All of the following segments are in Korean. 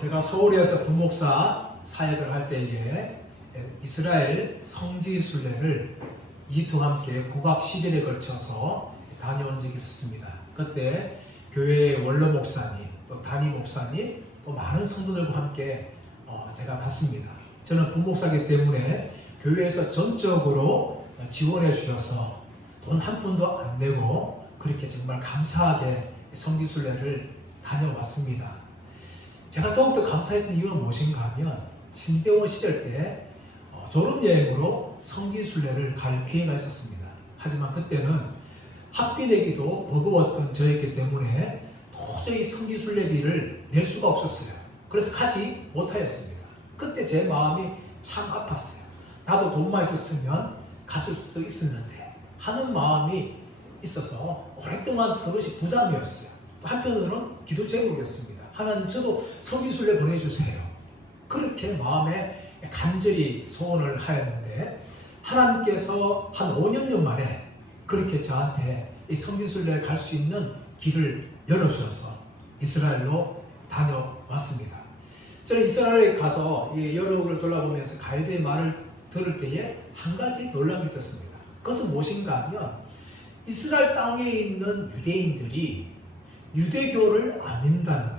제가 서울에서 부목사 사역을 할 때에 이스라엘 성지순례를 이집트와 함께 9박 10일에 걸쳐서 다녀온 적이 있었습니다. 그때 교회의 원로 목사님, 또 담임 목사님, 또 많은 성도들과 함께 제가 갔습니다. 저는 부목사이기 때문에 교회에서 전적으로 지원해 주셔서 돈 한 푼도 안 내고 그렇게 정말 감사하게 성지순례를 다녀왔습니다. 제가 더욱더 감사했던 이유가 무엇인가 하면 신대원 시절 때 졸업여행으로 성지순례를 갈 기회가 있었습니다. 하지만 그때는 학비 내기도 버거웠던 저였기 때문에 도저히 성지순례비를 낼 수가 없었어요. 그래서 가지 못하였습니다. 그때 제 마음이 참 아팠어요. 나도 돈만 있었으면 갔을 수도 있었는데 하는 마음이 있어서 오랫동안 그것이 부담이었어요. 또 한편으로는 기도 제목이었습니다. 하나님, 저도 성지순례 보내주세요. 그렇게 마음에 간절히 소원을 하였는데 하나님께서 한 5년 만에 그렇게 저한테 이 성지순례에 갈 수 있는 길을 열어주셔서 이스라엘로 다녀왔습니다. 저는 이스라엘에 가서 여러를 돌아보면서 가이드의 말을 들을 때에 한 가지 놀란 게 있었습니다. 그것은 무엇인가 하면 이스라엘 땅에 있는 유대인들이 유대교를 안 믿는다는 거예요.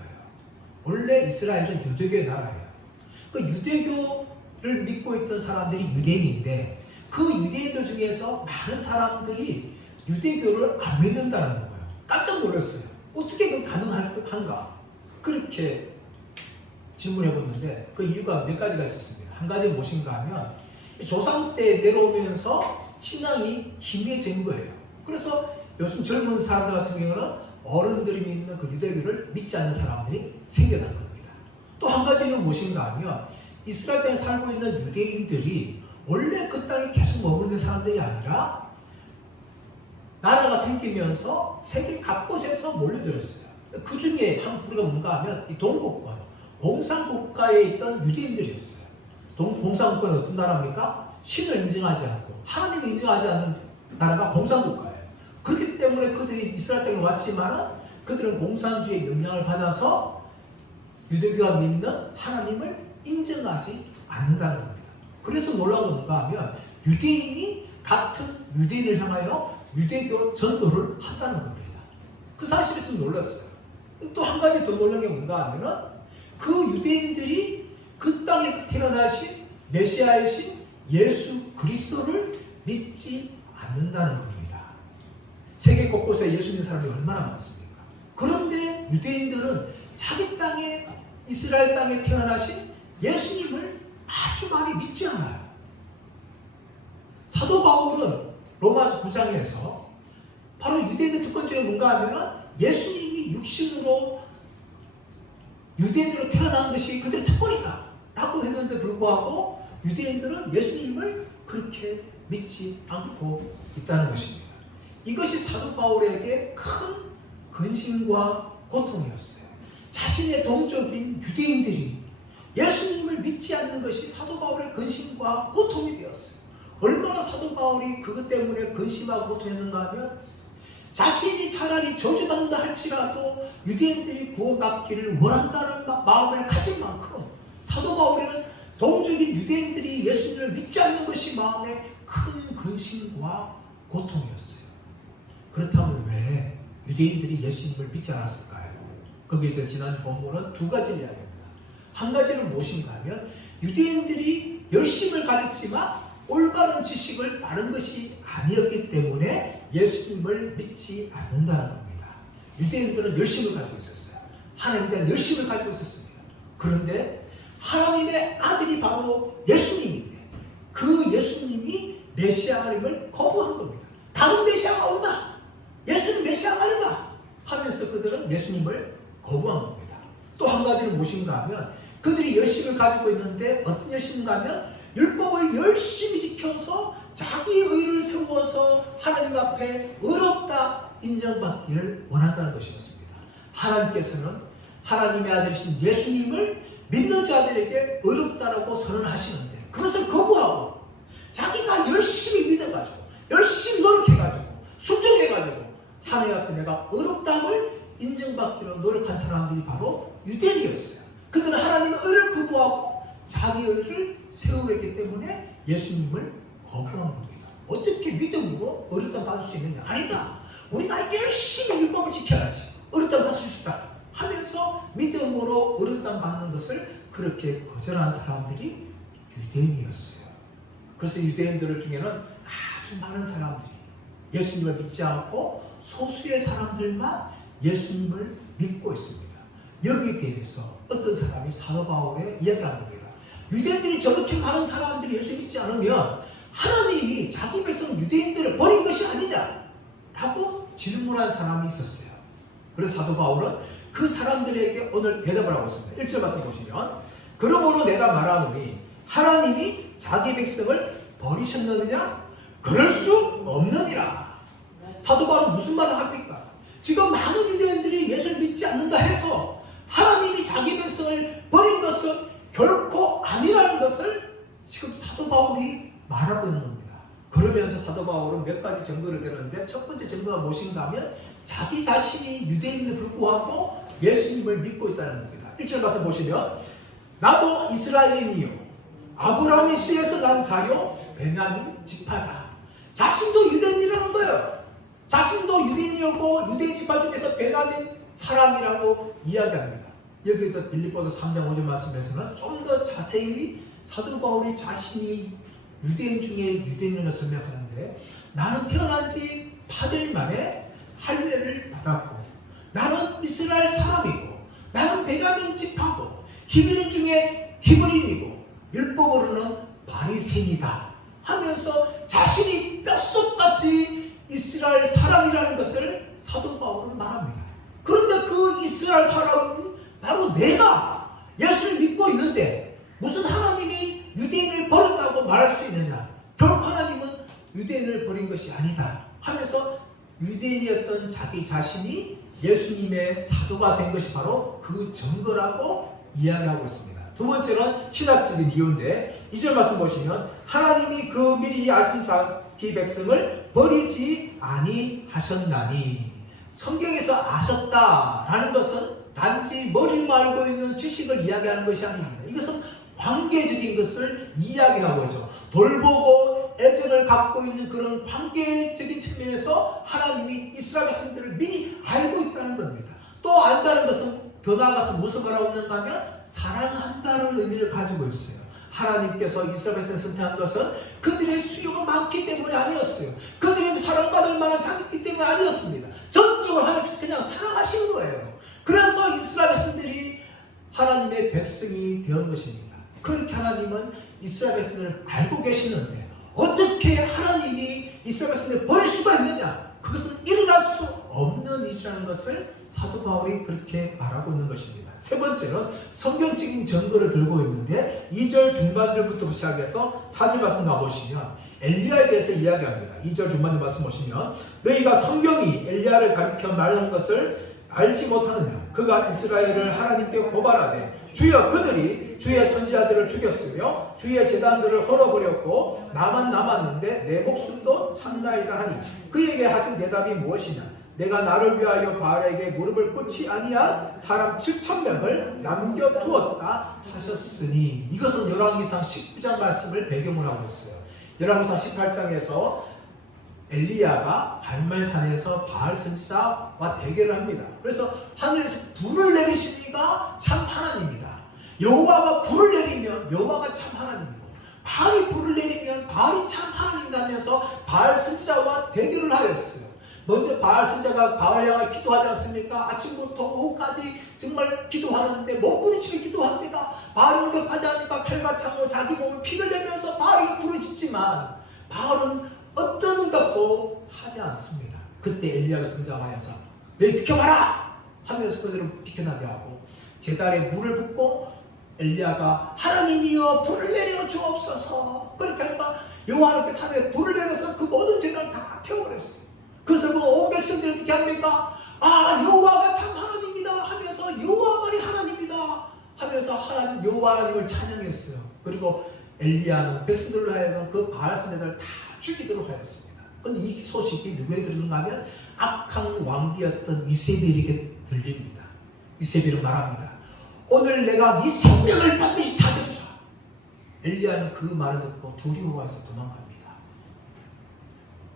원래 이스라엘은 유대교의 나라예요. 그 유대교를 믿고 있던 사람들이 유대인인데 그 유대인들 중에서 많은 사람들이 유대교를 안 믿는다는 거예요. 깜짝 놀랐어요. 어떻게 그 가능한가? 그렇게 질문해 봤는데 그 이유가 몇 가지가 있었습니다. 한 가지는 무엇인가 하면 조상 때 내려오면서 신앙이 희미해진 거예요. 그래서 요즘 젊은 사람들 같은 경우는 어른들이 믿는 그 유대교를 믿지 않는 사람들이 생겨난 겁니다. 또 한 가지는 무엇인가 하면 이스라엘 땅에 살고 있는 유대인들이 원래 그 땅에 계속 머무는 사람들이 아니라 나라가 생기면서 세계 각곳에서 몰려들었어요. 그 중에 한 부류가 뭔가 하면 이 동국권, 공산국가에 있던 유대인들이었어요. 공산국가는 어떤 나라입니까? 신을 인정하지 않고 하나님을 인정하지 않는 나라가 공산국가예요. 그렇기 때문에 그들이 이스라엘 땅에 왔지만 그들은 공산주의의 영향을 받아서 유대교가 믿는 하나님을 인정하지 않는다는 겁니다. 그래서 놀라운 건 뭔가 하면 유대인이 같은 유대인을 향하여 유대교 전도를 한다는 겁니다. 그 사실에 좀 놀랐어요. 또 한 가지 더 놀란 게 뭔가 하면은 그 유대인들이 그 땅에서 태어나신 메시아이신 예수 그리스도를 믿지 않는다는 겁니다. 세계 곳곳에 예수 믿는 사람이 얼마나 많습니까? 그런데 유대인들은 자기 땅에 이스라엘 땅에 태어나신 예수님을 아주 많이 믿지 않아요. 사도 바울은 로마서 9장에서 바로 유대인의 특권적인 뭔가 하면은 예수님이 육신으로 유대인으로 태어난 것이 그들의 특권이다 라고 했는데 불구하고 유대인들은 예수님을 그렇게 믿지 않고 있다는 것입니다. 이것이 사도 바울에게 큰 근심과 고통이었어요. 자신의 동족인 유대인들이 예수님을 믿지 않는 것이 사도 바울의 근심과 고통이 되었어요. 얼마나 사도 바울이 그것 때문에 근심하고 고통했는가 하면 자신이 차라리 저주받는다 할지라도 유대인들이 구원받기를 원한다는 마음을 가진 만큼 사도 바울에는 동족인 유대인들이 예수님을 믿지 않는 것이 마음에 큰 근심과 고통이었어요. 그렇다면 왜 유대인들이 예수님을 믿지 않았을까요? 거기에 대해서 지난주 본문은 두 가지를 이야기합니다. 한 가지는 무엇인가 하면 유대인들이 열심을 가졌지만 올바른 지식을 따른 것이 아니었기 때문에 예수님을 믿지 않는다는 겁니다. 유대인들은 열심을 가지고 있었어요. 하나님에 대한 열심을 가지고 있었습니다. 그런데 하나님의 아들이 바로 예수님인데 그 예수님이 메시아임을 거부한 겁니다. 다른 메시아가 온다. 예수님 메시아가 아니다 하면서 그들은 예수님을 거부한 겁니다. 또 한 가지는 무엇인가 하면 그들이 열심을 가지고 있는데 어떤 열심인가 하면 율법을 열심히 지켜서 자기의 의를 세워서 하나님 앞에 의롭다 인정받기를 원한다는 것이었습니다. 하나님께서는 하나님의 아들이신 예수님을 믿는 자들에게 의롭다라고 선언하시는데 그것을 거부하고 자기가 열심히 믿어가지고 열심히 노력해가지고 순종해가지고 하나님 앞에 내가 의롭다함을 인정받기로 노력한 사람들이 바로 유대인이었어요. 그들은 하나님의 의를 거부하고 자기 의를 세우랬기 때문에 예수님을 거부한 겁니다. 어떻게 믿음으로 어렸다 받을 수 있느냐? 아니다. 우리가 열심히 율법을 지켜야지 어렸다 받을 수 있다 하면서 믿음으로 어렸다 받는 것을 그렇게 거절한 사람들이 유대인이었어요. 그래서 유대인들 중에는 아주 많은 사람들이 예수님을 믿지 않고 소수의 사람들만 예수님을 믿고 있습니다. 여기에 대해서 어떤 사람이 사도 바울에 이야기하는 겁니다. 유대인들이 저렇게 많은 사람들이 예수 믿지 않으면 하나님이 자기 백성 유대인들을 버린 것이 아니냐 라고 질문한 사람이 있었어요. 그래서 사도 바울은 그 사람들에게 오늘 대답을 하고 있습니다. 1절 말씀 보시면 그러므로 내가 말하노니 하나님이 자기 백성을 버리셨느냐? 그럴 수 없느니라. 사도 바울은 무슨 말을 합니까? 지금 많은 유대인들이 예수를 믿지 않는다 해서 하나님이 자기 백성을 버린 것은 결코 아니라는 것을 지금 사도 바울이 말하고 있는 겁니다. 그러면서 사도 바울은 몇 가지 증거를 대는데 첫 번째 증거가 무엇인가 하면 자기 자신이 유대인에 불구하고 예수님을 믿고 있다는 겁니다. 1절 말씀 보시면 나도 이스라엘인이요 아브라함의 씨에서 난 자요 베냐민 지파다. 자신도 유대인이라는 거예요. 자신도 유대인이었고 유대인 지파 중에서 베냐민 사람이라고 이야기합니다. 여기에서 빌립보서 3장 5절 말씀에서는 좀 더 자세히 사도 바울이 자신이 유대인 중에 유대인을 설명하는데 나는 태어난 지 8일 만에 할례를 받았고 나는 이스라엘 사람이고 나는 베냐민 지파고 히브리인 중에 히브리인이고 율법으로는 바리새인이다 하면서 자신이 뼛속같이 이스라엘 사람이라는 것을 사도 바울은 말합니다. 그런데 그 이스라엘 사람은 바로 내가 예수를 믿고 있는데 무슨 하나님이 유대인을 버렸다고 말할 수 있느냐? 결국 하나님은 유대인을 버린 것이 아니다 하면서 유대인이었던 자기 자신이 예수님의 사도가 된 것이 바로 그 증거라고 이야기하고 있습니다. 두 번째는 신학적인 이유인데 2절 말씀 보시면 하나님이 그 미리 아신 자기 백성을 버리지 아니하셨나니 성경에서 아셨다라는 것은 단지 머리로 알고 있는 지식을 이야기하는 것이 아닙니다. 이것은 관계적인 것을 이야기하고 있죠. 돌보고 애정을 갖고 있는 그런 관계적인 측면에서 하나님이 이스라엘 백성들을 미리 알고 있다는 겁니다. 또 안다는 것은 더 나아가서 무슨 말하고 있는가 하면 사랑한다는 의미를 가지고 있어요. 하나님께서 이스라엘 백성을 선택한 것은 그들의 수요가 많기 때문이 아니었어요. 그들이 사랑받을 만한 자격이기 때문이 아니었습니다. 전적으로 하나님께서 그냥 사랑하신 거예요. 그래서 이스라엘 백성들이 하나님의 백성이 된 것입니다. 그렇게 하나님은 이스라엘 백성들을 알고 계시는데 어떻게 하나님이 이스라엘 백성들을 버릴 수가 있느냐? 그것은 일어날 수 없는 일이라는 것을 사도 바울이 그렇게 말하고 있는 것입니다. 세 번째는 성경적인 증거를 들고 있는데 2절 중반절부터 시작해서 4절 말씀 가보시면 엘리야에 대해서 이야기합니다. 2절 중반절 말씀 보시면 너희가 성경이 엘리야를 가리켜 말하는 것을 알지 못하느냐? 그가 이스라엘을 하나님께 고발하되 주여 그들이 주의 선지자들을 죽였으며 주의 제단들을 헐어버렸고 나만 남았는데 내 목숨도 참나이다 하니 그에게 하신 대답이 무엇이냐? 내가 나를 위하여 바알에게 무릎을 꿇지 아니한 사람 7,000명을 남겨두었다 하셨으니 이것은 열왕기상 19장 말씀을 배경으로 하고 있어요. 열왕기상 18장에서 엘리야가 갈멜산에서 바알 선지자와 대결을 합니다. 그래서 하늘에서 불을 내리시니가 참 하나님이다. 여호와가 불을 내리면 여호와가 참 하나님이고 바알이 불을 내리면 바알이 참 하나님이라면서 바알 선지자와 대결을 하였어요. 먼저 바알 선지자가 바알 향해 기도하지 않습니까? 아침부터 오후까지 정말 기도하는데 못 부딪히게 기도합니다. 바알이 응답하지 않으니까 칼과 창으로 자기 몸을 피를 내면서 바알이 부르짖지만 바알은 어떤 응답도 하지 않습니다. 그때 엘리야가 등장하여서 너희 비켜봐라 하면서 그들은 비켜나게 하고 제단에 물을 붓고 엘리야가 하나님이여 불을 내려 주옵소서 그렇게 하니까 여호와 하나님께서 하늘에 불을 내려서 그 모든 제단을 다 태워버렸어요. 그래서 온 백성들이 어떻게 합니까? 아 여호와가 참 하나님이다 하면서 여호와만이 하나님이다 하면서 하나님 여호와 하나님을 찬양했어요. 그리고 엘리야는 백성들로 하여금 그 바알 선지자들을 다 죽이도록 하였습니다. 그런데 이 소식이 누구에게 들리는가 하면 악한 왕비였던 이세벨에게 들립니다. 이세벨은 말합니다. 오늘 내가 네 생명을 반드시 찾아주라. 엘리야는 그 말을 듣고 두려워해서 도망갑니다.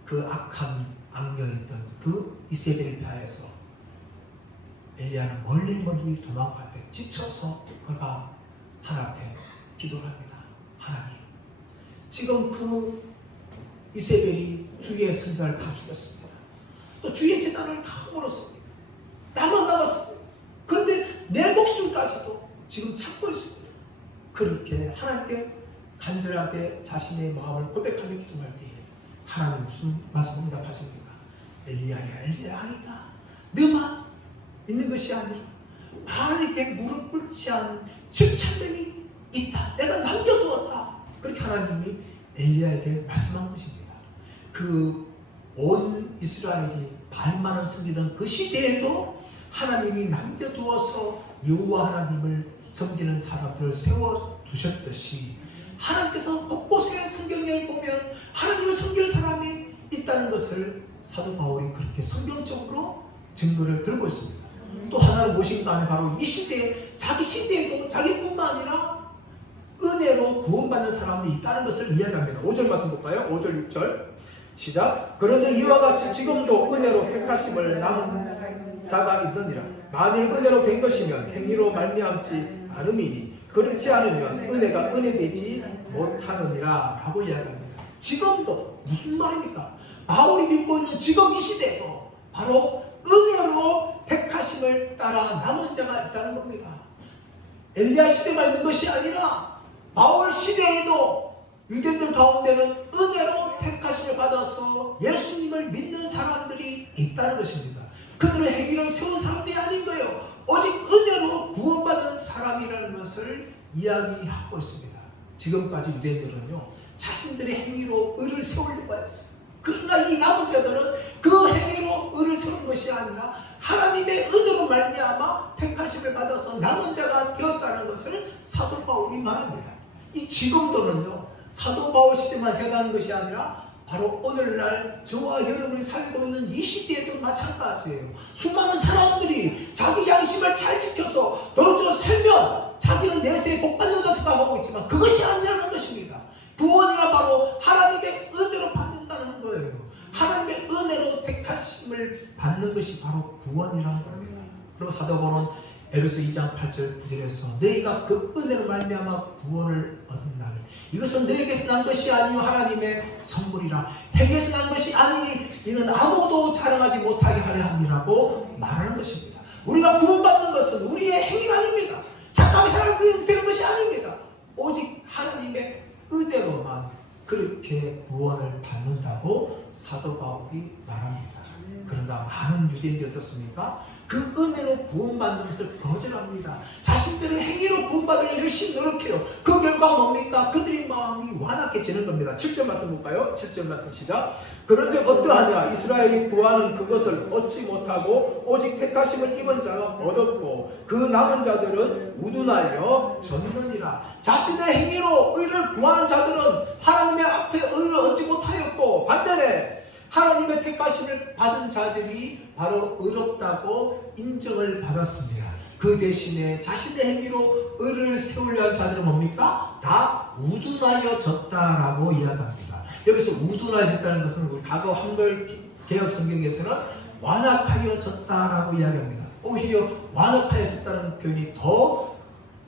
그 악한 악령이었던 그 이세벨 폐하에서 엘리야는 멀리 도망갈 때 지쳐서 그가 하나님 앞에 기도를 합니다. 하나님, 지금 그 이세벨이 주의 선자를 다 죽였습니다. 또 주의 제단을 다 물었습니다. 나만 남았습니다. 그런데 내 목숨까지도 지금 찾고 있습니다. 그렇게 하나님께 간절하게 자신의 마음을 고백하며 기도할 때에 하나님 무슨 말씀 응답하십니까? 엘리야 아니다. 너만 믿는 것이 아니라 바알에게 무릎 꿇지 않은 7,000명이 있다. 내가 남겨두었다. 그렇게 하나님이 엘리야에게 말씀한 것입니다. 그 온 이스라엘이 바알만을 섬기던 그 시대에도 하나님이 남겨두어서 여호와 하나님을 섬기는 사람들을 세워두셨듯이 하나님께서 곳곳에 성경을 보면 하나님을 섬기는 사람이 있다는 것을 사도 바울이 그렇게 성경적으로 증거를 들고 있습니다. 또 하나는 무엇인가 하면 바로 이 시대에 자기 시대에도 자기뿐만 아니라 은혜로 구원받는 사람들이 있다는 것을 이야기합니다. 5절 말씀 볼까요? 5절 6절 시작. 그런즉 이와 같이 지금도 은혜로 택하심을 남은 자가 있느니라. 만일 은혜로 된 것이면 행위로 말미암지 않음이니 그렇지 않으면 은혜가 은혜되지 못하느니라 라고 이야기합니다. 지금도 무슨 말입니까? 바울이 믿고 있는 지금 이 시대도 바로 은혜로 택하심을 따라 남은 자가 있다는 겁니다. 엘리야 시대만 있는 것이 아니라 바울 시대에도 유대인들 가운데는 은혜로 택하심을 받아서 예수님을 믿는 사람들이 있다는 것입니다. 그들은 행위를 세운 사람들이 아닌 거예요. 오직 은혜로 구원받은 사람이라는 것을 이야기하고 있습니다. 지금까지 유대인들은요, 자신들의 행위로 의를 세우려고 했어요. 그러나 이 남은 자들은 그 행위로 의를 세우는 것이 아니라 하나님의 은혜로 말미암아 택하심을 받아서 남은 자가 되었다는 것을 사도 바울이 말합니다. 이 지금도는요, 사도 바울 시대만 해당하는 것이 아니라 바로 오늘날 저와 여러분이 살고 있는 이 시대에도 마찬가지예요. 수많은 사람들이 자기 양심을 잘 지켜서 도로저로 살면 자기는 내세에 복받는 것을 생각하고 있지만 그것이 아니라는 것입니다. 구원이란 바로 하나님의 은혜로 받는다는 거예요. 하나님의 은혜로 택하심을 받는 것이 바로 구원이라는 겁니다. 그리고 사도 바울은 에베소 2장 8절 9절에서 너희가 그 은혜로 말미암아 구원을 얻었나니 이것은 너희에게서 난 것이 아니요 하나님의 선물이라. 행위에서 난 것이 아니니 이는 아무도 자랑하지 못하게 하려 함이라고 말하는 것입니다. 우리가 구원받는 것은 우리의 행위가 아닙니다. 착하게 살아야 되는 것이 아닙니다. 오직 하나님의 은혜로만 그렇게 구원을 받는다고 사도 바울이 말합니다. 그런가 많은 유대인들이 어떻습니까? 그 은혜로 구원받는 것을 거절합니다. 자신들의 행위로 구원받으려고 열심히 노력해요. 그 결과 뭡니까? 그들의 마음이 완악해지는 겁니다. 7절 말씀 볼까요? 7절 말씀 시작. 그런즉 어떠하냐? 이스라엘이 구하는 그것을 얻지 못하고 오직 택하심을 입은 자가 얻었고 그 남은 자들은 우둔하여 졌느니라. 자신의 행위로 의를 구하는 자들은 하나님의 앞에 의를 얻지 못하였고 반면에 하나님의 택하심을 받은 자들이 바로 의롭다고 인정을 받았습니다. 그 대신에 자신의 행위로 의를 세우려 한 자들은 뭡니까? 다 우둔하여졌다라고 이야기합니다. 여기서 우둔하여졌다는 것은 우리 과거 한글 개혁 성경에서는 완악하여졌다라고 이야기합니다. 오히려 완악하여졌다는 표현이 더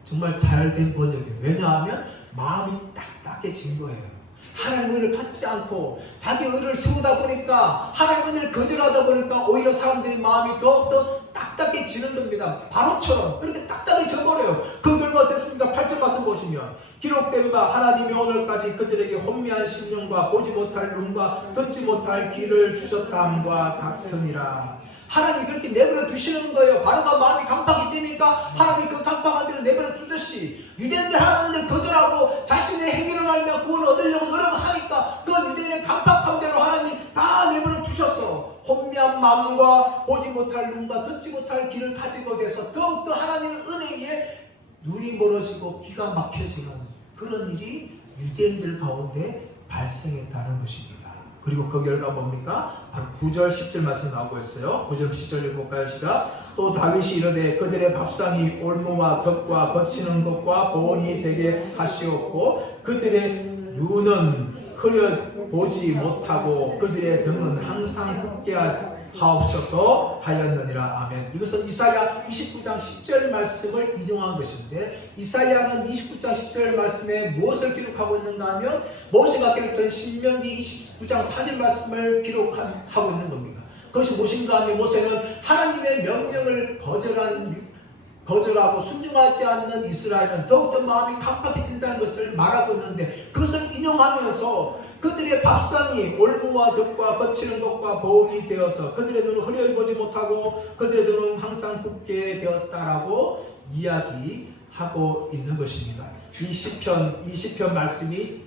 정말 잘된 번역이에요. 왜냐하면 마음이 딱딱해진 거예요. 하나님의 은혜를 받지 않고 자기 의를 세우다 보니까 하나님의 은혜를 거절하다 보니까 오히려 사람들의 마음이 더욱더 딱딱해지는 겁니다. 바로처럼 그렇게 딱딱해져버려요. 그 결과 어땠습니까? 8절 말씀 보시면 기록된 바 하나님이 오늘까지 그들에게 혼미한 심령과 보지 못할 눈과 듣지 못할 귀를 주셨다함과 같으니라. 하나님이 그렇게 내버려 두시는 거예요. 바로가 마음이 강팍해지니까 하나님이 그 강팍한 대로 내버려 두듯이 유대인들 하나님을 거절하고 자신의 행위를 말며 구원을 얻으려고 노력하니까 그 유대인의 강팍한 대로 하나님이 다 내버려 두셨어. 혼미한 마음과 보지 못할 눈과 듣지 못할 귀를 가지고 돼서 더욱더 하나님의 은혜에 눈이 멀어지고 귀가 막혀지는 그런 일이 유대인들 가운데 발생했다는 것입니다. 그리고 그 결과 뭡니까? 바로 9절 10절 말씀 나오고 있어요. 9절 10절 읽어볼까요? 시작. 또 다윗이 이르되 그들의 밥상이 올무와 덕과 거치는 것과 보온이 되게 하시옵고 그들의 눈은 흐려보지 못하고 그들의 등은 항상 굳게 하옵소서 하였느니라. 아멘. 이것은 이사야 29장 10절 말씀을 인용한 것인데, 이사야는 29장 10절 말씀에 무엇을 기록하고 있는가 하면 모세가 기록한 신명기 29장 4절 말씀을 기록하고 있는 겁니다. 그것이 무엇인가 하면 모세는 하나님의 명령을 거절하고 순종하지 않는 이스라엘은 더욱더 마음이 강팍해진다는 것을 말하고 있는데, 그것을 인용하면서 그들의 밥상이 올무와 덕과 거치는 것과 보온이 되어서 그들의 눈을 흐려보지 못하고 그들의 눈은 항상 굳게 되었다라고 이야기하고 있는 것입니다. 이 시편 말씀이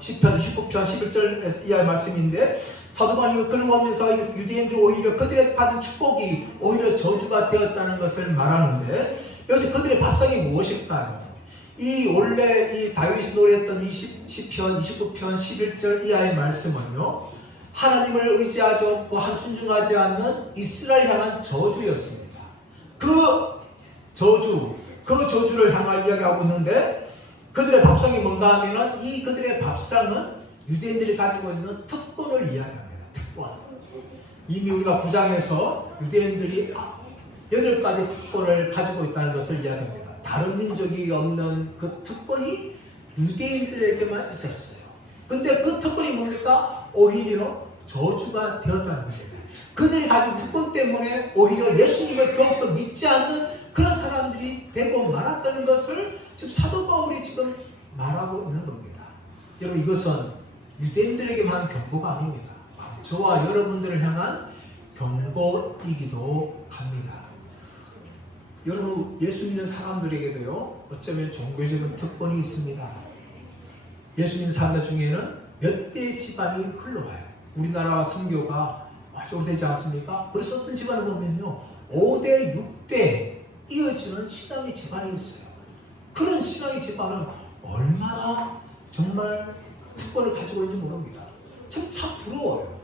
시편 19편 11절에서 이하의 말씀인데, 사도 바울이 그걸 보면서 유대인들 오히려 그들의 받은 축복이 오히려 저주가 되었다는 것을 말하는데, 여기서 그들의 밥상이 무엇일까요? 이 원래 이 다윗이 노래했던 이 시편 29편 11절 이하의 말씀은요, 하나님을 의지하지 않고 순종하지 않는 이스라엘 향한 저주였습니다. 그 저주를 향하 이야기하고 있는데, 그들의 밥상이 뭔가 하면은 이 그들의 밥상은 유대인들이 가지고 있는 특권을 이야기합니다. 특권. 이미 우리가 9장에서 유대인들이 8가지 특권을 가지고 있다는 것을 이야기합니다. 다른 민족이 없는 그 특권이 유대인들에게만 있었어요. 근데 그 특권이 뭡니까? 오히려 저주가 되었다는 것입니다. 그들이 가진 특권 때문에 오히려 예수님을 더욱더 믿지 않는 그런 사람들이 되고 말았다는 것을 지금 사도 바울이 지금 말하고 있는 겁니다. 여러분, 이것은 유대인들에게만 경고가 아닙니다. 저와 여러분들을 향한 경고이기도 합니다. 여러분, 예수 믿는 사람들에게도요, 어쩌면 종교적인 특권이 있습니다. 예수 믿는 사람들 중에는 몇 대 집안이 흘러와요. 우리나라 선교가 아주 오래되지 않습니까? 그래서 어떤 집안을 보면요, 5대, 6대 이어지는 신앙의 집안이 있어요. 그런 신앙의 집안은 얼마나 정말 특권을 가지고 있는지 모릅니다. 참 부러워요.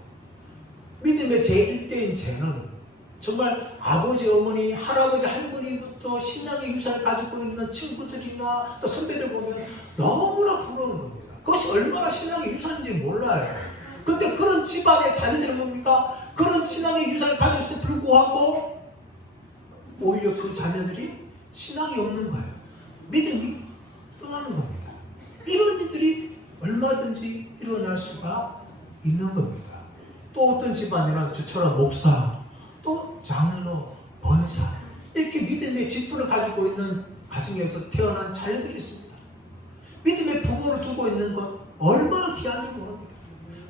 믿음의 제1대인 쟤는 정말 아버지, 어머니, 할아버지, 할머니부터 신앙의 유산을 가지고 있는 친구들이나 또 선배들 보면 너무나 부러운 겁니다. 그것이 얼마나 신앙의 유산인지 몰라요. 근데 그런 집안의 자녀들은 뭡니까? 그런 신앙의 유산을 가지고 있음에도 불구하고 오히려 그 자녀들이 신앙이 없는 거예요. 믿음이 떠나는 겁니다. 이런 일들이 얼마든지 일어날 수가 있는 겁니다. 또 어떤 집안이나 저처럼 목사, 또 장로, 권사, 이렇게 믿음의 직분을 가지고 있는 가정에서 태어난 자녀들이 있습니다. 믿음의 부모를 두고 있는 것 얼마나 귀한지 모릅니다.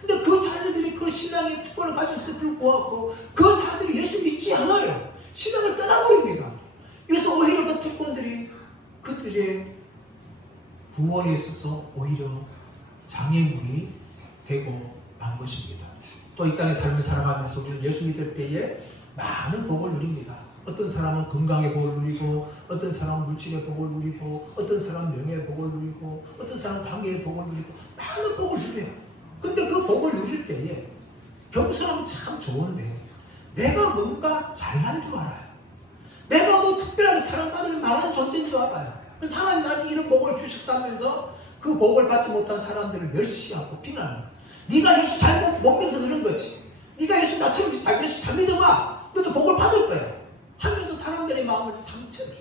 근데 그 자녀들이 그 신앙의 특권을 가지고 있음에도 불구하고 그 자녀들이 예수 믿지 않아요. 신앙을 떠나버립니다. 그래서 오히려 그 특권들이 그들의 구원에 있어서 오히려 장애물이 되고 만 것입니다. 또 이 땅의 삶을 살아가면서 우리는 예수 믿을 때에 많은 복을 누립니다. 어떤 사람은 건강의 복을 누리고, 어떤 사람은 물질의 복을 누리고, 어떤 사람은 명예의 복을 누리고, 어떤 사람은 관계의 복을 누리고, 많은 복을 누려요. 근데 그 복을 누릴 때에 겸손하면 참 좋은데, 내가 뭔가 잘난 줄 알아요. 내가 뭐 특별하게 사랑받을 만한 존재인 줄 알아요. 그래서 하나님 나한테 이런 복을 주셨다면서 그 복을 받지 못한 사람들을 멸시하고 비난합니다. 네가 예수 잘못 믿어서 그런 거지. 네가 예수 나처럼 예수 잘 믿어봐. 너도 복을 받을 거야. 하면서 사람들의 마음을 상처를 줘.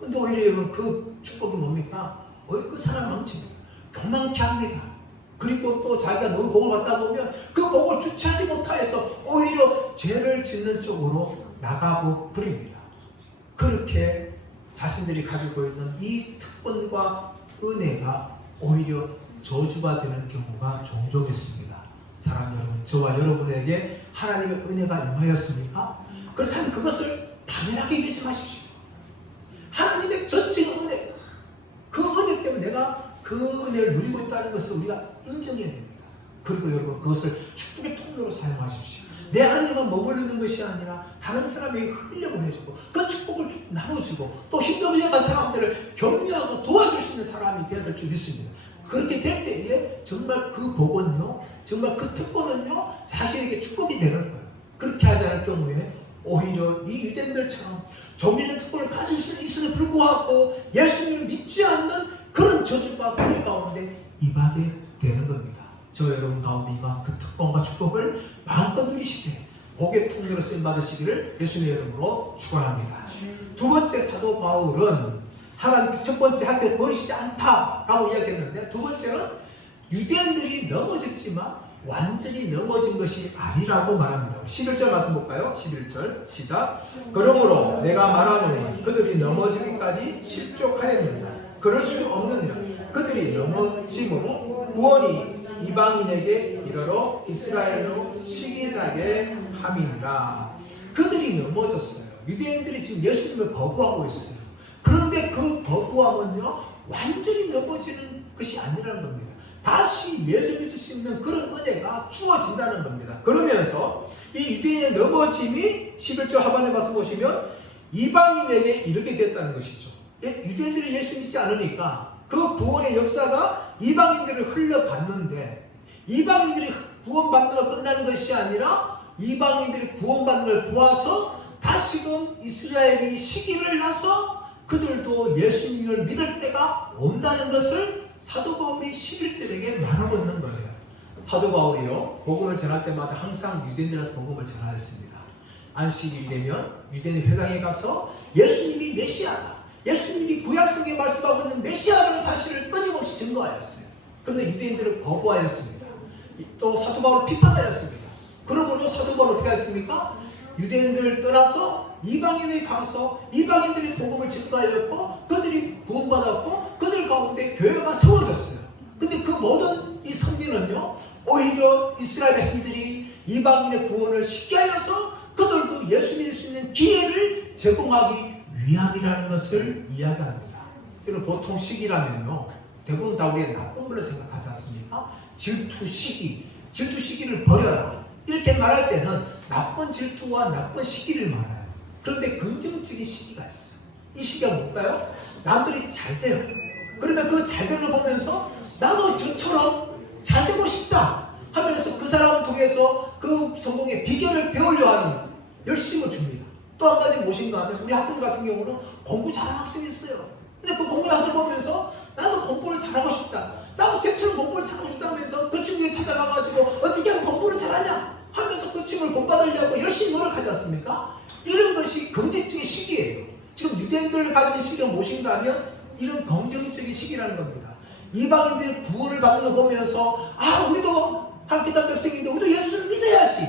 근데 오히려 여러분, 그 축복이 뭡니까? 그 사람 망칩니다. 교만케 합니다. 그리고 또 자기가 너무 복을 받다 보면 그 복을 주체하지 못하여서 오히려 죄를 짓는 쪽으로 나가고 버립니다. 그렇게 자신들이 가지고 있는 이 특권과 은혜가 오히려 저주가 되는 경우가 종종 있습니다. 사랑 여러분, 저와 여러분에게 하나님의 은혜가 임하였습니까? 그렇다면 그것을 당연하게 여기지 마십시오. 하나님의 전적인 은혜, 그 은혜 때문에 내가 그 은혜를 누리고 있다는 것을 우리가 인정해야 됩니다. 그리고 여러분, 그것을 축복의 통로로 사용하십시오. 내 안에만 머무르는 것이 아니라 다른 사람에게 흘려보내주고 그 축복을 나눠주고 또 힘들게 간 사람들을 격려하고 도와줄 수 있는 사람이 되어야 될 줄 믿습니다. 그렇게 될 때에 정말 그 복은요, 정말 그 특권은요, 자신에게 축복이 되는 거예요. 그렇게 하지 않을 경우에 오히려 이 유대인들처럼 종려된 특권을 가지고 있음에 불구하고 예수님을 믿지 않는 그런 저주가 그들 가운데 임하게 되는 겁니다. 저 여러분 가운데 임한 그 특권과 축복을 마음껏 누리시되 복의 통로로 쓰임 받으시기를 예수님의 이름으로 축원합니다. 두 번째, 사도 바울은 하나님께서 첫 번째 할 때 버리시지 않다라고 이야기했는데, 두 번째는 유대인들이 넘어졌지만 완전히 넘어진 것이 아니라고 말합니다. 11절 말씀 볼까요? 11절 시작. 그러므로 내가 말하노니 그들이 넘어지기까지 실족하였느냐 그럴 수 없느니라. 그들이 넘어짐으로 구원이 이방인에게 이르러 이스라엘로 시기나게 함이니라. 그들이 넘어졌어요. 유대인들이 지금 예수님을 거부하고 있어요. 그런데 그 거부함은요, 완전히 넘어지는 것이 아니라는 겁니다. 다시 예수 믿을 수 있는 그런 은혜가 주어진다는 겁니다. 그러면서 이 유대인의 넘어짐이 11절 하반에 말씀 보시면 이방인에게 이르게 됐다는 것이죠. 유대인들이 예수 믿지 않으니까 그 구원의 역사가 이방인들을 흘러갔는데, 이방인들이 구원받는 걸 끝나는 것이 아니라 이방인들이 구원받는 걸 보아서 다시금 이스라엘이 시기를 나서 그들도 예수님을 믿을 때가 온다는 것을 사도 바울이 11절에게 말하고 있는 거예요. 사도 바울이요, 복음을 전할 때마다 항상 유대인들한테 복음을 전하였습니다. 안식일이 되면 유대인 회당에 가서 예수님이 메시아다, 예수님이 구약성경에 말씀하고 있는 메시아라는 사실을 끊임없이 증거하였어요. 그런데 유대인들은 거부하였습니다. 또 사도 바울을 비판하였습니다. 그러므로 사도 바울은 어떻게 하였습니까? 유대인들을 떠나서 이방인에 가서 이방인들이 복음을 증거하였고 그들이 구원받았고 그들 가운데 교회가 세워졌어요. 근데 그 모든 이 선비는요, 오히려 이스라엘 백성들이 이방인의 구원을 쉽게 하여서 그들도 예수 믿을 수 있는 기회를 제공하기 위함이라는 것을 이야기합니다. 보통 시기라면요, 대부분 다 우리의 나쁜 걸로 생각하지 않습니까? 질투 시기를 버려라, 이렇게 말할 때는 나쁜 질투와 나쁜 시기를 말해요. 그런데 긍정적인 시기가 있어요. 이 시기가 뭘까요? 남들이 잘 돼요. 그러면 그 잘 되는 걸 보면서 나도 저처럼 잘 되고 싶다 하면서 그 사람을 통해서 그 성공의 비결을 배우려 하는 열심을 줍니다. 또 한 가지 무엇인가 하면, 우리 학생 같은 경우는 공부 잘하는 학생이 있어요. 근데 그 공부 학생을 보면서 나도 공부를 잘하고 싶다, 나도 쟤처럼 공부를 잘하고 싶다 하면서 그 친구에 찾아가가지고 어떻게 하면 공부를 잘하냐 하면서 그 친구를 본받으려고 열심히 노력하지 않습니까? 이런 것이 긍정적인 시기예요. 지금 유대인들을 가진 시기가 무엇인가 하면 이런 긍정적인 시기라는 겁니다. 이방인들이 구원을 받는 걸 보면서 우리도 함께한 백성인데 우리도 예수를 믿어야지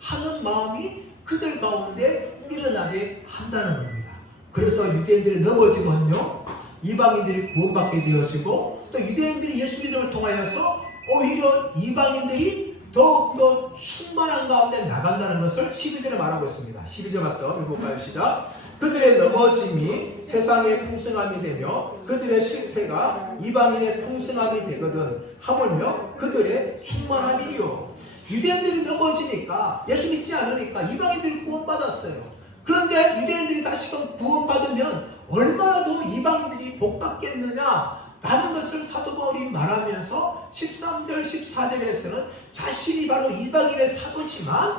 하는 마음이 그들 가운데 일어나게 한다는 겁니다. 그래서 유대인들이 넘어지면요, 이방인들이 구원받게 되어지고 또 유대인들이 예수 믿음을 통하여서 오히려 이방인들이 더욱더 충만한 가운데 나간다는 것을 12절에 말하고 있습니다. 12절 말씀 읽어볼까요? 시작. 그들의 넘어짐이 세상의 풍성함이 되며 그들의 실패가 이방인의 풍성함이 되거든 하물며 그들의 충만함이요. 유대인들이 넘어지니까, 예수 믿지 않으니까 이방인들이 구원받았어요. 그런데 유대인들이 다시금 구원받으면 얼마나 더 이방인들이 복받겠느냐 라는 것을 사도 바울이 말하면서 13절 14절에서는 자신이 바로 이방인의 사도지만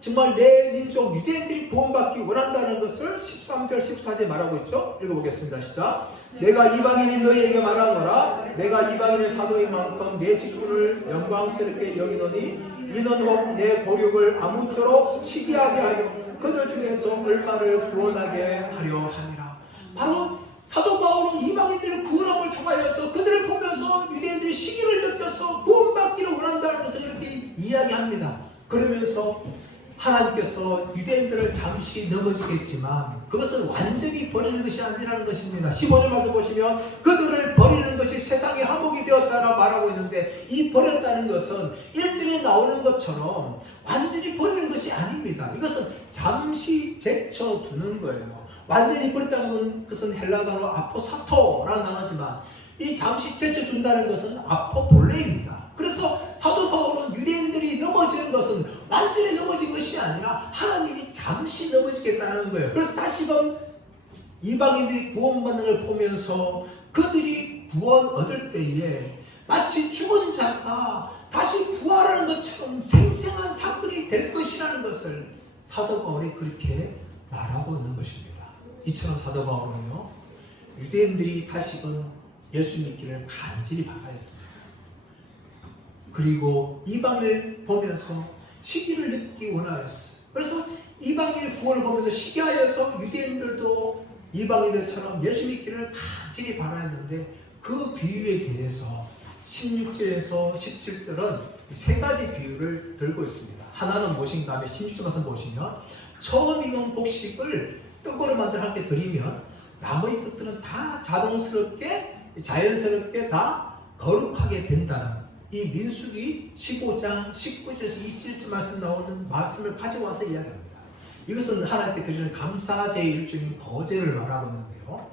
정말 내 민족 유대인들이 구원받기 원한다는 것을 13절 14절에 말하고 있죠. 읽어보겠습니다. 시작. 내가 이방인이 너희에게 말하노라. 내가 이방인의 사도인 만큼 내 직분을 영광스럽게 여기노니 이는 혹 내 고륙을 아무쪼록 시기하게 하여 그들 중에서 얼마를 구원하게 하려 함이라. 바로 사도 바울은 이방인들의 구원함을 통하여서 그들을 보면서 유대인들의 시기를 느껴서 구원받기를 원한다는 것을 이렇게 이야기합니다. 그러면서 하나님께서 유대인들을 잠시 넘어지겠지만 그것은 완전히 버리는 것이 아니라는 것입니다. 15절 말씀 보시면 그들을 버리는 것이 세상의 한몫이 되었다라 말하고 있는데, 이 버렸다는 것은 1절에 나오는 것처럼 완전히 버리는 것이 아닙니다. 이것은 잠시 제쳐두는 거예요. 완전히 버렸다는 것은 헬라 단어로 아포사토라는 단어지만 이 잠시 제쳐둔다는 것은 아포볼레입니다. 그래서 사도 바울은 유대인들이 넘어지는 것은 완전히 넘어진 것이 아니라 하나님이 잠시 넘어지겠다는 거예요. 그래서 다시금 이방인들이 구원받는 걸 보면서 그들이 영혼이 구원 얻을 때에 마치 죽은 자가 다시 부활하는 것처럼 생생한 사건이 될 것이라는 것을 사도 바울이 그렇게 말하고 있는 것입니다. 이처럼 사도 바울은요, 유대인들이 다시금 예수 믿기를 간절히 바라였습니다. 그리고 이방인을 보면서 시기를 느끼기 원하였어요. 그래서 이방인의 구원을 보면서 시기하여서 유대인들도 이방인들처럼 예수 믿기를 간절히 바라였는데, 그 비유에 대해서 16절에서 17절은 세 가지 비유를 들고 있습니다. 하나는 무엇인가 하면 16절 가서 보시면, 처음 익은 곡식을 떡으로 만들어 함께 드리면 나머지 떡들은 다 자연스럽게 다 거룩하게 된다는, 이 민수기 15장 19절에서 27절 말씀 나오는 말씀을 가져와서 이야기합니다. 이것은 하나님께 드리는 감사제의 일종인 거제를 말하고 있는데요,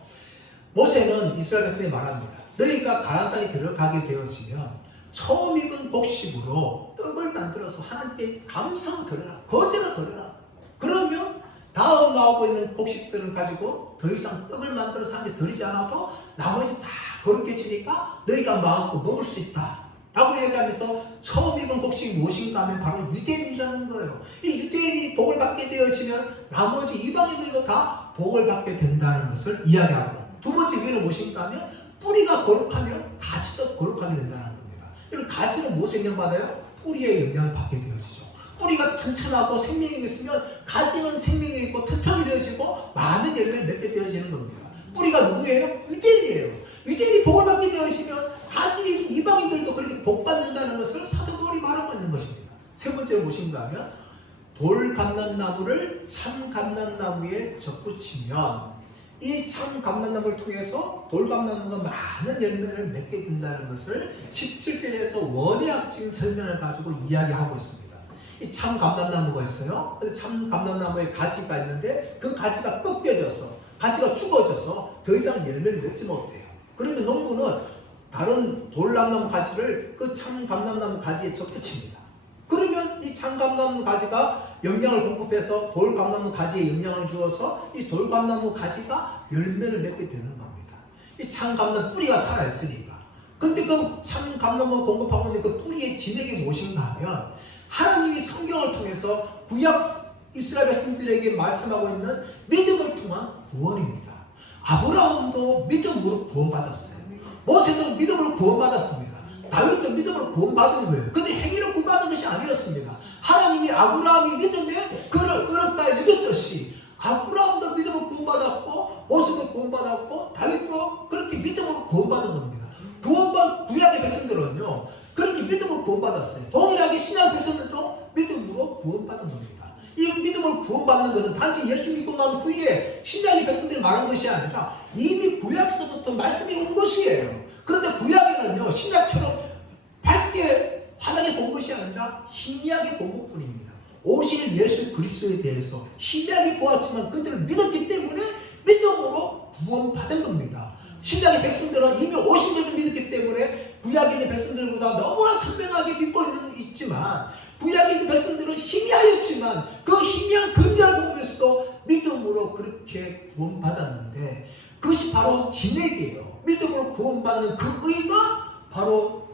모세는 이스라엘 백성에게 말합니다. 너희가 가나안 땅에 들어가게 되어지면 처음 익은 곡식으로 떡을 만들어서 하나님께 감사를 드려라, 거제를 드려라. 그러면 다음 나오고 있는 곡식들을 가지고 더 이상 떡을 만들어서 하나님께 드리지 않아도 나머지 다 거룩해지니까 너희가 마음껏 먹을 수 있다 라고 얘기하면서, 처음 익은 곡식이 무엇인가 하면 바로 유대인이라는 거예요. 이 유대인이 복을 받게 되어지면 나머지 이방인들도 다 복을 받게 된다는 것을 이야기하고, 두 번째 비유는 무엇인가 하면 뿌리가 거룩하면 가지도 거룩하게 된다는 겁니다. 여러분, 가지는 무엇에 영향받아요? 뿌리의 영향을 받게 되어지죠. 뿌리가 튼튼하고 생명이 있으면 가지는 생명이 있고 튼튼하게 되어지고 많은 열매를 맺게 되어지는 겁니다. 뿌리가 누구예요? 유대인이에요. 유대인이 복을 받게 되어지면 가지 이방인들도 그렇게 복 받는다는 것을 사도 바울이 말하고 있는 것입니다. 세 번째로 무엇인가 하면, 돌 감람나무를 참 감람나무에 접붙이면 이 참 감람나무를 통해서 돌 감람나무가 많은 열매를 맺게 된다는 것을 17절에서 원의학적인 설명을 가지고 이야기하고 있습니다. 이 참 감람나무가 있어요. 근데 참 감람나무에 가지가 있는데 그 가지가 꺾여져서, 가지가 죽어져서 더 이상 열매를 맺지 못해요. 그러면 농부는 다른 돌감나무 가지를 그 참 감람나무 가지에 접붙입니다. 그러면 이 참 감람나무 가지가 영양을 공급해서 돌 감람나무 가지에 영양을 주어서 이 돌 감람나무 가지가 열매를 맺게 되는 겁니다. 이 참 감람 뿌리가 살아있으니까. 근데 그 참 감람나무 공급하고 있는 그 뿌리의 진액이 무엇인가 하면, 하나님이 성경을 통해서 구약 이스라엘 백성들에게 말씀하고 있는 믿음을 통한 구원입니다. 아브라함도 믿음으로 구원받았어요. 모세도 믿음으로 구원받았습니다. 다윗도 믿음으로 구원받은 거예요. 근데 행위로 구원받은 것이 아니었습니다. 하나님이 아브라함이 믿음에 그를 의롭다 여겼듯이 아브라함도 믿음으로 구원받았고, 모세도 구원받았고, 다윗도 그렇게 믿음으로 구원받은 겁니다. 구약의 백성들은요, 그렇게 믿음으로 구원받았어요. 동일하게 신약 백성들도 믿음으로 구원받은 겁니다. 이 믿음을 구원받는 것은 단지 예수 믿고 난 후에 신약의 백성들이 말한 것이 아니라 이미 구약서부터 말씀이 온 것이에요. 그런데 구약에는요, 신약처럼 밝게 환하게 본 것이 아니라 희미하게 본 것뿐입니다. 오실 예수 그리스도에 대해서 희미하게 보았지만 그들은 믿었기 때문에 믿음으로 구원받은 겁니다. 신약의 백성들은 이미 오신 것을 믿었기 때문에 구약에 있는 백성들보다 너무나 선명하게 믿고 있지만, 구약에 있는 백성들은 희미하였지만 그 희미한 그림자를 보면서도 믿음으로 그렇게 구원받았는데, 그것이 바로 진액이에요. 믿음으로 구원받는 그 의가 바로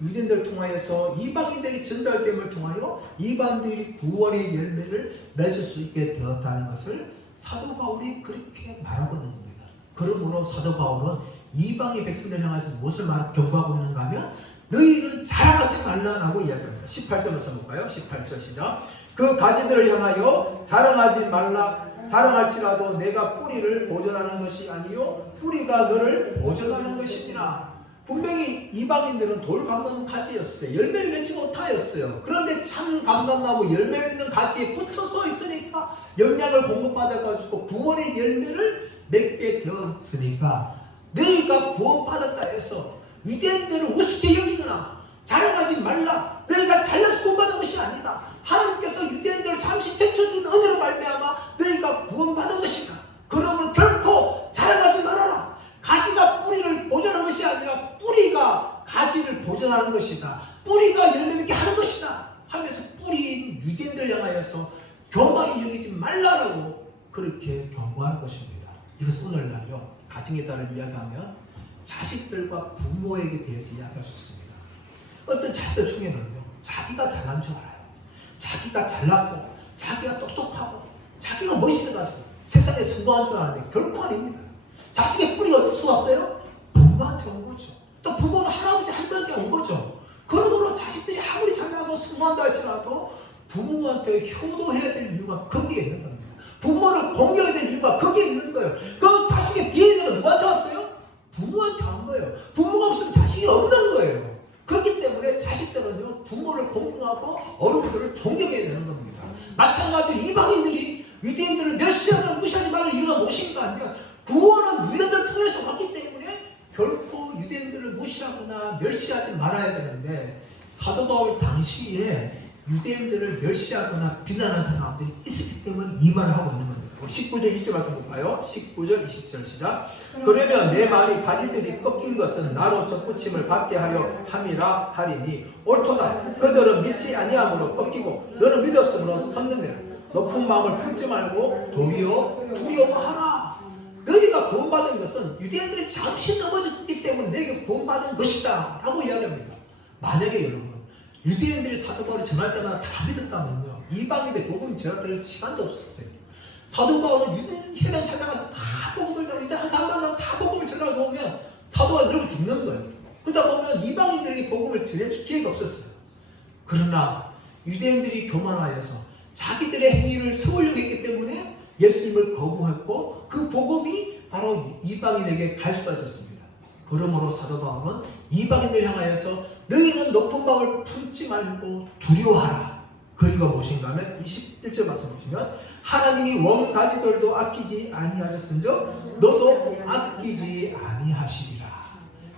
유대인들을 통하여서 이방인들이 전달됨을 통하여 이방인들이 구원의 열매를 맺을 수 있게 되었다는 것을 사도 바울이 그렇게 말하고 있는 겁니다. 그러므로 사도 바울은 이방의 백성들 향해서 무엇을 경고하고 있는가 하면, 너희는 자랑하지 말라라고 이야기합니다. 18절을 써볼까요? 18절 시작. 그 가지들을 향하여 자랑하지 말라. 자랑할지라도 내가 뿌리를 보존하는 것이 아니요 뿌리가 너를 보존하는 것이니라. 분명히 이방인들은 돌 감람나무 가지였어요. 열매를 맺지 못하였어요. 그런데 참 감람나무 열매 맺는 가지에 붙어서 있으니까 영양을 공급받아가지고 구원의 열매를 맺게 되었으니까, 너희가 구원받았다 해서 유대인들을 우습게 여기거나 자랑하지 말라. 너희가 잘나서 구원받은 것이 아니다. 하나님께서 유대인들을 잠시 제쳐준 은혜로 말미암아 너희가 구원받은 것이다. 그러므로 결코 자랑하지 말아라. 가지가 뿌리를 보존하는 것이 아니라 뿌리가 가지를 보존하는 것이다. 뿌리가 열매 맺게 하는 것이다 하면서 뿌리인 유대인들을 향하여서 교만히 여기지 말라라고 그렇게 경고하는 것입니다. 이것은 오늘날요, 가정의 딸을 이야기하면 자식들과 부모에게 대해서 이야기할 수 있습니다. 어떤 자식들 중에는요, 자기가 잘난 줄 알아요. 자기가 잘났고, 자기가 똑똑하고, 자기가 멋있어가지고 세상에 성공한 줄 아는데 결코 아닙니다. 자식의 뿌리가 어디서 왔어요? 부모한테 온 거죠. 또 부모는 할아버지, 할머니한테 온 거죠. 그러므로 자식들이 아무리 잘나고 성공한다 할지라도 부모한테 효도해야 될 이유가 거기에 있는 겁니다. 부모를 공경해야 될 이유가 거기에 있는 거예요. 그 자식의 DNA가 누구한테 왔어요? 부모한테 온 거예요. 부모가 없으면 자식이 없는 거예요. 그렇기 때문에 자식들은요, 부모를 공경하고 어른들을 존경해야 되는 겁니다. 마찬가지로 이방인들이 유대인들을 멸시하거나 무시하지 말을 이유가 무엇인가 하면 구원은 유대인들을 통해서 왔기 때문에 결코 유대인들을 무시하거나 멸시하지 말아야 되는데, 사도 바울 당시에 유대인들을 멸시하거나 비난하는 사람들이 있었기 때문에 이 말을 하고 있는 겁니다. 19절 20절 말씀 볼까요? 19절 20절 시작. 그러면 내 말이 가지들이 꺾인 것은 나로 접붙임을 받게 하려 함이라 하리니 옳도다. 그들은 믿지 아니함으로 꺾이고 너는 믿었으므로 섰느니라. 높은 마음을 품지 말고 도리어 두려워하라. 너희가 구원받은 것은 유대인들이 잠시 넘어졌기 때문에 너희가 구원받은 것이다 라고 이야기합니다. 만약에 여러분 유대인들이 사도 바울이 전할 때마다 다 믿었다면요, 이방인들 복음 전할 시간도 없었어요. 사도 바울은 유대인 회당 찾아가서 다 복음을 전하고 유대 한 사람마다 다 복음을 전하고 보면 사도 바울이 늘 죽는 거예요. 그러다 보면 이방인들에게 복음을 전해줄 기회가 없었어요. 그러나 유대인들이 교만하여서 자기들의 행위를 세우려고 했기 때문에 예수님을 거부했고 그 복음이 바로 이방인에게 갈 수가 있었습니다. 그러므로 사도 바울은 이방인을 향하여서 너희는 높은 마음을 품지 말고 두려워하라. 그 이유가 무엇인가 하면 21절 말씀 보시면 하나님이 원가지들도 아끼지 아니하셨은즉 너도 아끼지 아니하시리라.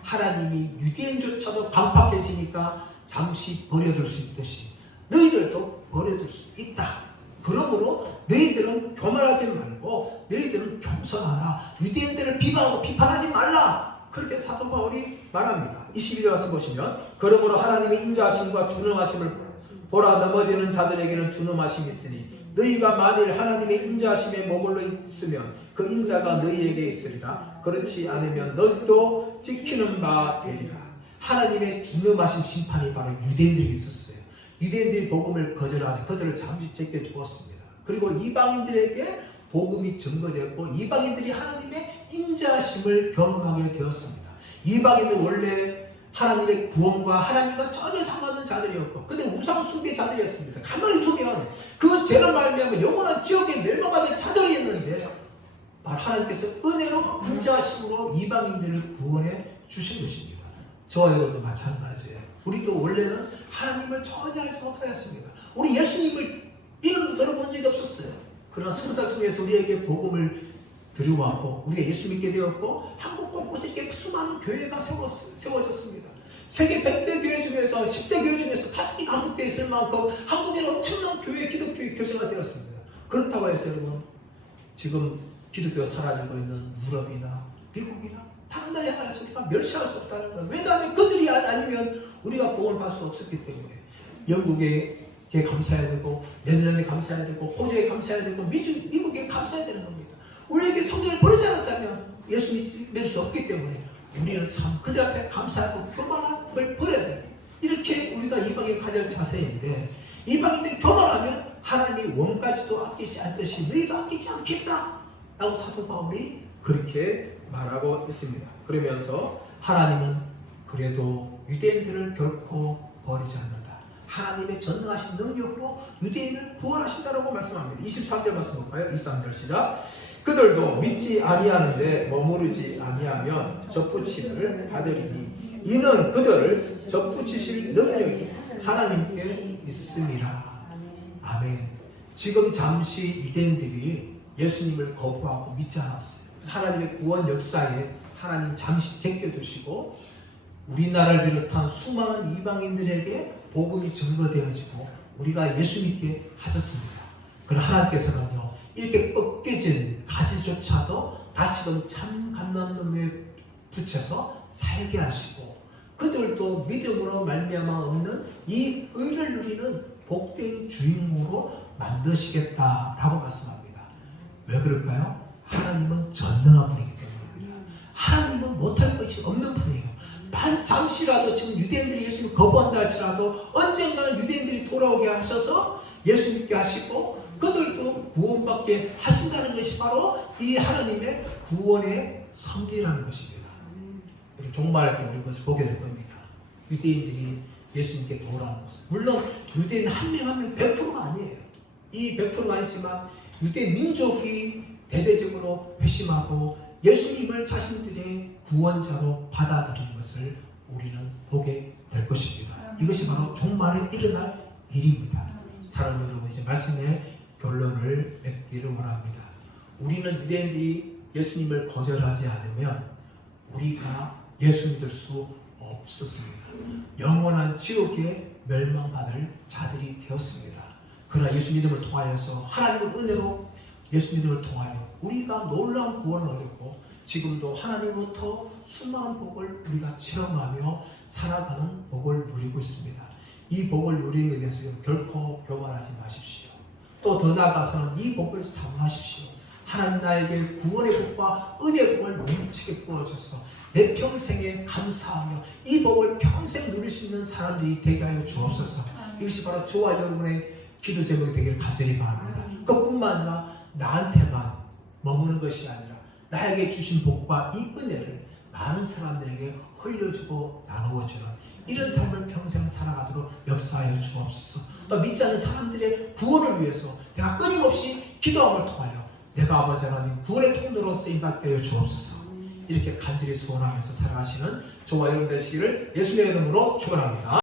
하나님이 유대인조차도 강팍해지니까 잠시 버려둘 수 있듯이 너희들도 버려둘 수 있다. 그러므로 너희들은 교만하지 말고 너희들은 겸손하라. 유대인들을 비방하고 비판하지 말라. 그렇게 사도 바울이 말합니다. 22절 말씀 보시면 그러므로 하나님의 인자하심과 준엄하심을 보라. 넘어지는 자들에게는 준엄하심이 있으니 너희가 만일 하나님의 인자하심에 머물러 있으면 그 인자가 너희에게 있으리라. 그렇지 않으면 너희도 지키는 바 되리라. 하나님의 준엄하심 심판이 바로 유대인들에게 있었어요. 유대인들이 복음을 거절하지 그들을 잠시 제껴두었습니다. 그리고 이방인들에게 복음이 증거되었고 이방인들이 하나님의 인자하심을 경험하게 되었습니다. 이방인은 원래 하나님의 구원과 하나님과 전혀 상관없는 자들이었고 근데 우상 숭배 자들이었습니다. 가만히 두면 그 죄를 말미암아 영원한 지옥에 멸망받을 자들이었는데 하나님께서 은혜로 인자하심으로 이방인들을 구원해 주신 것입니다. 저와 여러분도 마찬가지예요. 우리도 원래는 하나님을 전혀 알지 못하였습니다. 우리 예수님을 이름도 들어본 적이 없었어요. 그러나 성사를 통해서 우리에게 복음을 들여왔고 우리가 예수 믿게 되었고 한국 곳곳에 이렇게 수많은 교회가 세워졌습니다. 세계 100대 교회 중에서 10대 교회 중에서 5개가 한국에 있을 만큼 한국에는 엄청난 교회, 기독교의 교세가 되었습니다. 그렇다고 해서 여러분 지금 기독교가 사라지고 있는 유럽이나 미국이나 다른 나라에 향해서 우리가 멸시할 수 없다는 거예요. 왜냐하면 그들이 아니면 우리가 복음을 받을 수 없었기 때문에 영국에 감사해야 되고 네덜란드에 감사해야 되고 호주에 감사해야 되고 미국에 감사해야 되는 겁니다. 우리에게 성경을 보내지 않았다면 예수 믿을 수 없기 때문에 우리는 참 그들 앞에 감사하고 교만함을 버려야 돼요. 이렇게 우리가 이방에 가질 자세인데 이방인들이 교만하면 하나님이 원까지도 아끼지 않듯이 너희도 아끼지 않겠다 라고 사도 바울이 그렇게 말하고 있습니다. 그러면서 하나님은 그래도 유대인들을 결코 버리지 않는다. 하나님의 전능하신 능력으로 유대인을 구원하신다라고 말씀합니다. 23절 말씀 볼까요? 23절 시작. 그들도 믿지 아니하는데 머무르지 아니하면 접붙임을 받으리니 이는 그들을 접붙이실 능력이 하나님께 있음이라. 아멘. 지금 잠시 유대인들이 예수님을 거부하고 믿지 않았어요. 하나님의 구원 역사에 하나님 잠시 제껴두시고 우리나라를 비롯한 수많은 이방인들에게 복음이 증거되어지고 우리가 예수 믿게 하셨습니다. 그러나 하나님께서는요 이렇게 꺾여진 가지조차도 다시금 참 감람나무에 붙여서 살게 하시고 그들도 믿음으로 말미암아 없는 이 의를 누리는 복된 주인공으로 만드시겠다라고 말씀합니다. 왜 그럴까요? 하나님은 전능한 분이기 때문입니다. 하나님은 못할 것이 없는 잠시라도 지금 유대인들이 예수님을 거부한다 할지라도 언젠가는 유대인들이 돌아오게 하셔서 예수 믿게 하시고 그들도 구원받게 하신다는 것이 바로 이 하나님의 구원의 성기라는 것입니다. 우리 종말할 때 우리 그것을 보게 될 겁니다. 유대인들이 예수님께 돌아오는 것은 물론 유대인 한 명 한 명 100%가 아니에요. 이 100%가 아니지만 유대인 민족이 대대적으로 회심하고 예수님을 자신들의 구원자로 받아들이는 것을 우리는 보게 될 것입니다. 이것이 바로 종말에 일어날 일입니다. 사랑하는 여러분, 이제 말씀의 결론을 맺기를 원합니다. 우리는 유대인들이 예수님을 거절하지 않으면 우리가 예수 믿을 수 없었습니다. 영원한 지옥에 멸망받을 자들이 되었습니다. 그러나 예수 믿음을 통하여서 하나님의 은혜로 예수 믿음을 통하여 우리가 놀라운 구원을 얻었고 지금도 하나님으로부터 수많은 복을 우리가 체험하며 살아가는 복을 누리고 있습니다. 이 복을 누리는 데 대해서 결코 교만하지 마십시오. 또 더 나아가서는 이 복을 사모하십시오. 하나님 나에게 구원의 복과 은혜의 복을 넘치게 부어줘서 내 평생에 감사하며 이 복을 평생 누릴 수 있는 사람들이 되게 하여 주옵소서. 이것이 바로 저와 여러분의 기도 제목이 되기를 간절히 바랍니다. 그뿐만 아니라 나한테만 머무는 것이 아니라 나에게 주신 복과 이 은혜를 많은 사람들에게 흘려주고 나누어주는 이런 삶을 평생 살아가도록 역사하여 주옵소서. 또 믿지 않는 사람들의 구원을 위해서 내가 끊임없이 기도함을 통하여 내가 아버지 하나님 구원의 통로로 쓰임받게 하여 주옵소서. 이렇게 간절히 소원하면서 살아가시는 저와 여러분 되시기를 예수님의 이름으로 축원합니다.